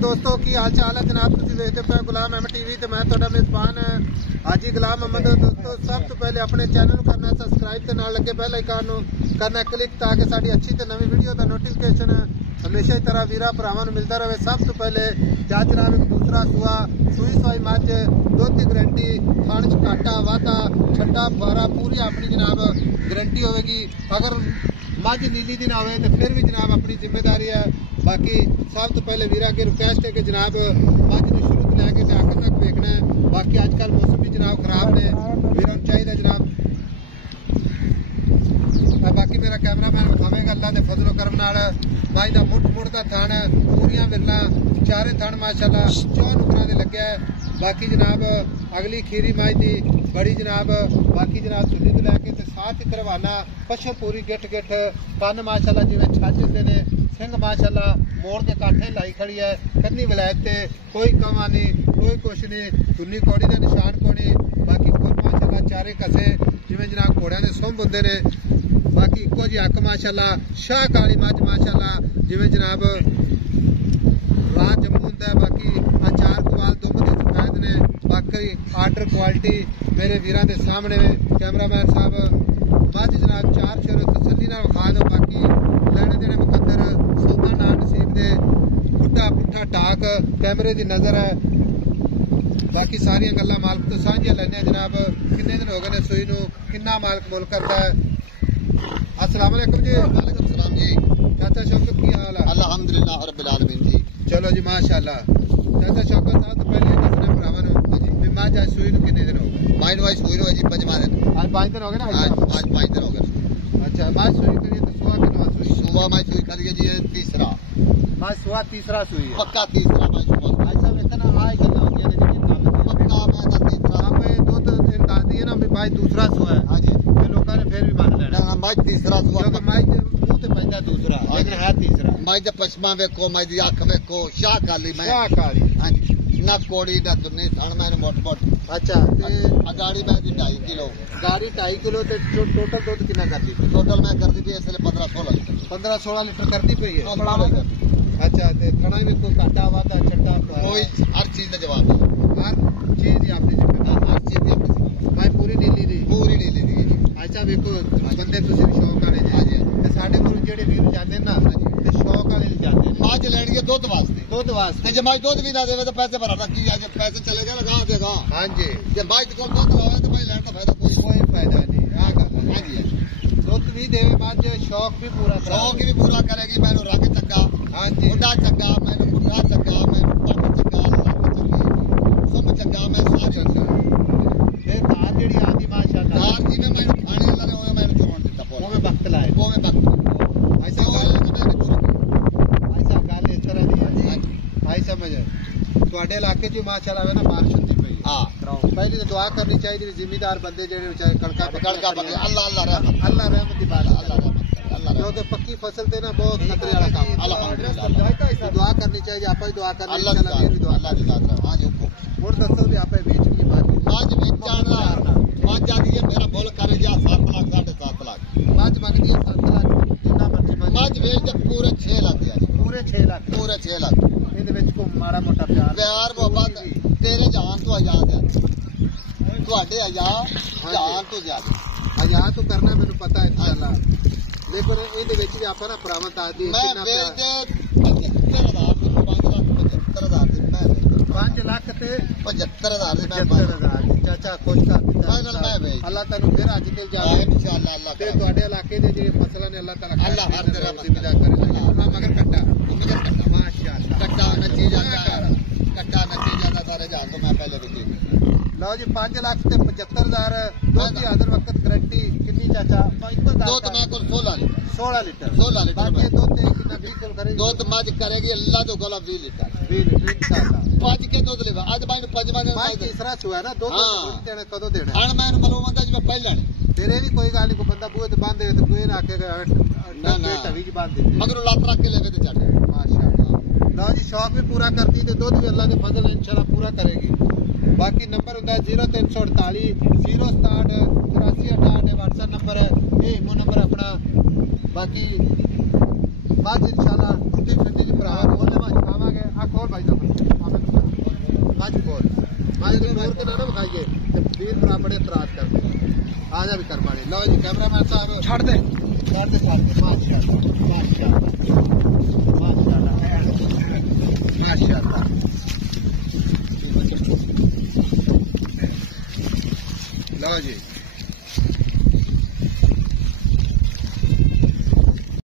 दोस्तों की हाल चाल है जनाब तुसीं देखदे पे गुलाम अहमद टीवी ते मैं तुहाडा मेजबान हाजी गुलाम अहमद। दोस्तों सब तो पहले अपने चैनल को करना सब्सक्राइब ते नाल लगे बेल आइकन करना क्लिक ताकि साडी अच्छी ते नवी वीडियो दा नोटिफिकेशन हमेशा ही तरह वीरा भरावां नूं मिलता रहे। सब तो पहले जा जनाब एक दूसरा सुआ सूई सवाई मझ दुध की गारंटी खाण च घाटा वाधा छट्टा फुआरा पूरी अपनी जनाब गारंटी होगी। अगर मझ नीली दी ना होवे तो फिर भी जनाब अपनी जिम्मेदारी है। बाकी सब तो पहले वीरा की रिक्वेस्ट है कि जनाब मझ नूं शुरू तो लैके आखिर तक देखना है। बाकी अजकल मौसम भी जनाब खराब ने वीरा नूं चाहिए जनाब। बाकी मेरा कैमरामैन विखावेगा अल्लाह के फजलो करम नाल मझ दा मुठ दा थण पूरियां मिलना चारे थण माशाअल्लाह चौं नुकरां दे लग्या है। बाकी जनाब अगली खीरी मझ दी बड़ी जनाब बाकी जनाब चुल्ली तो लैके ते साथ ही करवाना पशु पूरी गिट गिट कन्न माशाअल्लाह जिवें छज हुंदे ने सिंह माशाअल्लाह मोड़ के काठे लाई खड़ी है। कन्नी विलायत ते कोई कमा नहीं कोई कुछ नहीं तुन्नी कौड़ी का निशान कोनी। बाकी खुद माशाअल्लाह चारे कसे जिवें जनाब घोड़ियां दे सुंभ हुंदे ने। बाकी इक्को जी अक्क माशाअल्लाह शाह काली मझ माशाअल्लाह जिवें जनाब रात जम्मू हुंदा है। बाकी चार कुवाल दुम दे सफेद ने। बाकी आर्डर क्वालिटी मेरे वीरां दे सामने कैमरामैन साहब मझ जनाब चार शेर तसल्ली नाल विखा दो। बाकी लैने देने मुकद्दर सौदा ना नसीब दे बुढ़ा पुट्ठा टाक कैमरे की नजर है। बाकी सारिया गल्लां मालक तो सांझियां लैने जनाब। किन्ने दिन हो गए ने सूई नूं किन्ना मालक मुल करता है। अस्सलाम वालेकुम जी। वालेकुम सलाम जी। चाचा शौकत की हाल है? अल्हम्दुलिल्लाह रब्बिल आलमीन जी। चलो जी माशाअल्लाह। चाचा शौकत साहब तो पहले दसना भरावां नूं भी मझ आज सूई नूं किन्ने दिन हो गए? मझ नूं सूई नूं जी 5वां दिन। आज 5 दिन हो गए ना? आज 5 दिन हो गए। अच्छा मझ सूई करिए तो सुआ कितना सूई? सुबह मझ सूई करिए जी तीसरा। मझ सुआ तीसरा सूई है पक्का तीसरा मझ सुबह। अच्छा इतना आए गल्लां होंदियां ने जेह्ड़ियां कल पक्का मैं दा तीसरा। आपे दुध दादी है ना भी मझ दूसरा सुआ है। हां जी। ते लोकां ने फिर भी मान लेना ना मझ तीसरा सुआ। क्योंकि मझ मुंह ते पैंदा दूसरा लेकिन है तीसरा। मझ दा पश्मा वेखो मझ दी अख वेखो शाह काली मैं। शाह काली। हां जी। ना कोड़ी ना तुन्नी थण मैं मोट मोट। अच्छा ते अगाड़ी मैं दी 2.5 किलो। गाड़ी 2.5 किलो ते टोटल दुध कितना कर दी? टोटल मैं कर दी थी इसलिए 15-16 लीटर। 15-16 लीटर कर दी पई है। हाँ, अच्छा ते थणा भी कोई घाटा वाधा छट्टा कोई हर चीज का जवाब है। हर चीज ही आपकी जिम्मेदारी। हर चीज की अपनी मैं पूरी नीली दी पूरी नीली दी जी। अच्छा देखो बंदे तुसीं भी शौक वाले जी ते साडे कोल जेहड़े वीर जांदे ना ते शौक वाले जांदे ने मझ लैनी है दुध वास्ते। दुध वास्ते ते जे मझ दुध भी ना देवे तो पैसे भरा की आज पैसे चले गए लगा देगा। हां जी जे मझ को दुध लावे तो भाई लेने का फायदा कोई फायदा नहीं। आ गल है। हां जी। दुध भी देवे मझ शौक भी पूरा शौक भी पूरा करेगी। मैनू रंग चंगा हां जी मुंडा चंगा मैनू मुंडा चंगा मैनू पग चंगा लक चंगी सब चंगा मैं सारी फिर धार जेहड़ी आंदी माशाअल्लाह धार जिवें मैनू खाने वाला ने होवे मैनू चोण दिता पोला ओवे वक्त लाए ओवे वक्त ऐसा ऐसा गल इस तरह दी है आई समझ ਤੁਹਾਡੇ ਇਲਾਕੇ 'ਚ ਮਾਸ਼ਾਅੱਲਾ ਵੇ ਨਾ ਬਾਰਿਸ਼ ਹੁੰਦੀ ਪਈ ਹੈ। हां ਪਹਿਲੀ ਤਾਂ ਦੁਆ ਕਰਨੀ ਚਾਹੀਦੀ ਵੀ ਜ਼ਿਮੀਦਾਰ ਬੰਦੇ ਜਿਹੜੇ ਵਿਚਾਰੇ ਕਣਕਾਂ बंदे अल्लाह अल्लाह रहमत ਅੱਲਾ ਰਹਿਮਤ ਦੀ ਬਾਤ अल्लाह रहमत अल्लाह क्योंकि पक्की फसल ते ना बहुत खतरे वाला काम है। अल्हम्दुलिल्लाह दुआ करनी चाहिए आप ही दुआ करनी अल्लाह चाहिए भी दुआ अल्लाह दी जात हां जी हुक्म और दसो भी आप बेच की बात आज भी जाना आज जाती है मेरा बोल करे जा 7 लाख 7.5 लाख बात मंगदी है 7 लाख जितना मर्जी आज वेच के पूरे 6 लाख दिया पूरे 6 लाख पूरे 6 लाख ਇਹਦੇ ਵਿੱਚ ਕੋ ਮਾੜਾ ਮੋਟਾ ਪਿਆਰ प्यार मोहब्बत तेरे जान तो आजाद है ਤੁਹਾਡੇ ਆਜ਼ਾਦ ਜਾਨ ਤੋਂ ਜ਼ਿਆਦਾ ਆਜ਼ਾਦ ਤੋਂ ਕਰਨਾ ਮੈਨੂੰ ਪਤਾ ਹੈ ਇੰਸ਼ਾਅੱਲਾ ਲੇਕਿਨ ਇਹਦੇ ਵਿੱਚ ਵੀ ਆਪਾਂ ਨਾ ਭਰਾਵਾਂ ਤਾਦੀ ਮੈਂ ਵੇਚ ਦੇ 5 ਲੱਖ ਤੇ 5 ਲੱਖ ਤੇ 75,000 ਦੀ 75,000 ਚਾਚਾ ਖੁਸ਼ ਕਰ ਦਿੱਤਾ ਮੈਂ ਵੇਚ ਅੱਲਾਹ ਤੈਨੂੰ ਫਿਰ ਅੱਜ ਤੇ ਜਾਵੇ इंशाल्लाह अल्लाह ਤੇ ਤੁਹਾਡੇ ਇਲਾਕੇ ਦੇ ਜਿਹੜੇ ਫਸਲਾਂ ਨੇ ਅੱਲਾਹ ਤਾਲਾ अल्लाह हर तरह ਜ਼ਿੰਮੇਦਾਰ ਕਰੇ ਹਾਂ ਮਗਰ ਕੱਟਾ मगर कट्टा ਮਾਸ਼ਾਅੱਲਾ कट्टा नची जाता सारे जहां तो मैं पहले भी ਲਓ ਜੀ 5 ਲੱਖ ਤੇ 75,000 ਦੁੱਧ ਦੀ ਹਾਜ਼ਰ ਵਕਤ ਗਾਰੰਟੀ ਕਿੰਨੀ ਚਾਚਾ ਇੱਕੋ ਦਾ दुध मैं कुल 16 लीटर 16 ਲੀਟਰ 16 लीटर ਬਾਕੀ ਦੁੱਧ ਤੇ ਕਿੰਨਾ 20 ਕਿਲੋ ਕਰੇਗੀ दुध मज करेगी अल्लाह तो गोला 20 लीटर 20 ਲੀਟਰ ਇਨਸ਼ਾਅੱਲਾ पांच के दुध लेवा आज मैं 5वां दिन ਮੈਂ ਤੀਸਰਾ ਚੁਆ ਨਾ ਦੁੱਧ ਹਾਂ। ਦੇਣਾ ਕਦੋਂ ਦੇਣਾ हण मैं मालूम होता जी मैं पहला ਤੇਰੇ ਵੀ ਕੋਈ ਗੱਲ ਨਹੀਂ ਕੋਈ ਬੰਦਾ ਬੂਹੇ ਤੇ ਬੰਦ ਦੇ ਤੇ ਕੋਈ ਨਾ ਆਖੇਗਾ ਨਾ, ਨਾ। ਤਵੀ ਚ ਬੰਦ ਦੇ मगर लात रख के लेवे तो चढ़ माशाअल्लाह ਲਓ ਜੀ ਸ਼ੌਕ ਵੀ ਪੂਰਾ ਕਰਦੀ ਤੇ ਦੁੱਧ ਵੀ ਅੱਲਾ ਦੇ ਫਜ਼ਲ ਨਾਲ ਇਨਸ਼ਾਅੱਲਾ ਪੂਰਾ ਕਰੇਗੀ। ਬਾਕੀ ਨੰਬਰ ਹੁੰਦਾ 0348 067 8468 WhatsApp ਨੰਬਰ ਹੈ ਇਹ ਮੋ ਨੰਬਰ ਆਪਣਾ। ਬਾਕੀ मज इंशाल्लाह टुटी फिरती च भरा खोलने मज खावांगे आ खोल भाई दा मज खोल मज को दूर के ना खाइए वीर भरा बड़े इतराज करते आ जा भी कर पाने लो जी कैमरामैन साहब छड़ दे माशाल्लाह माशाल्लाह माशाल्लाह लो जी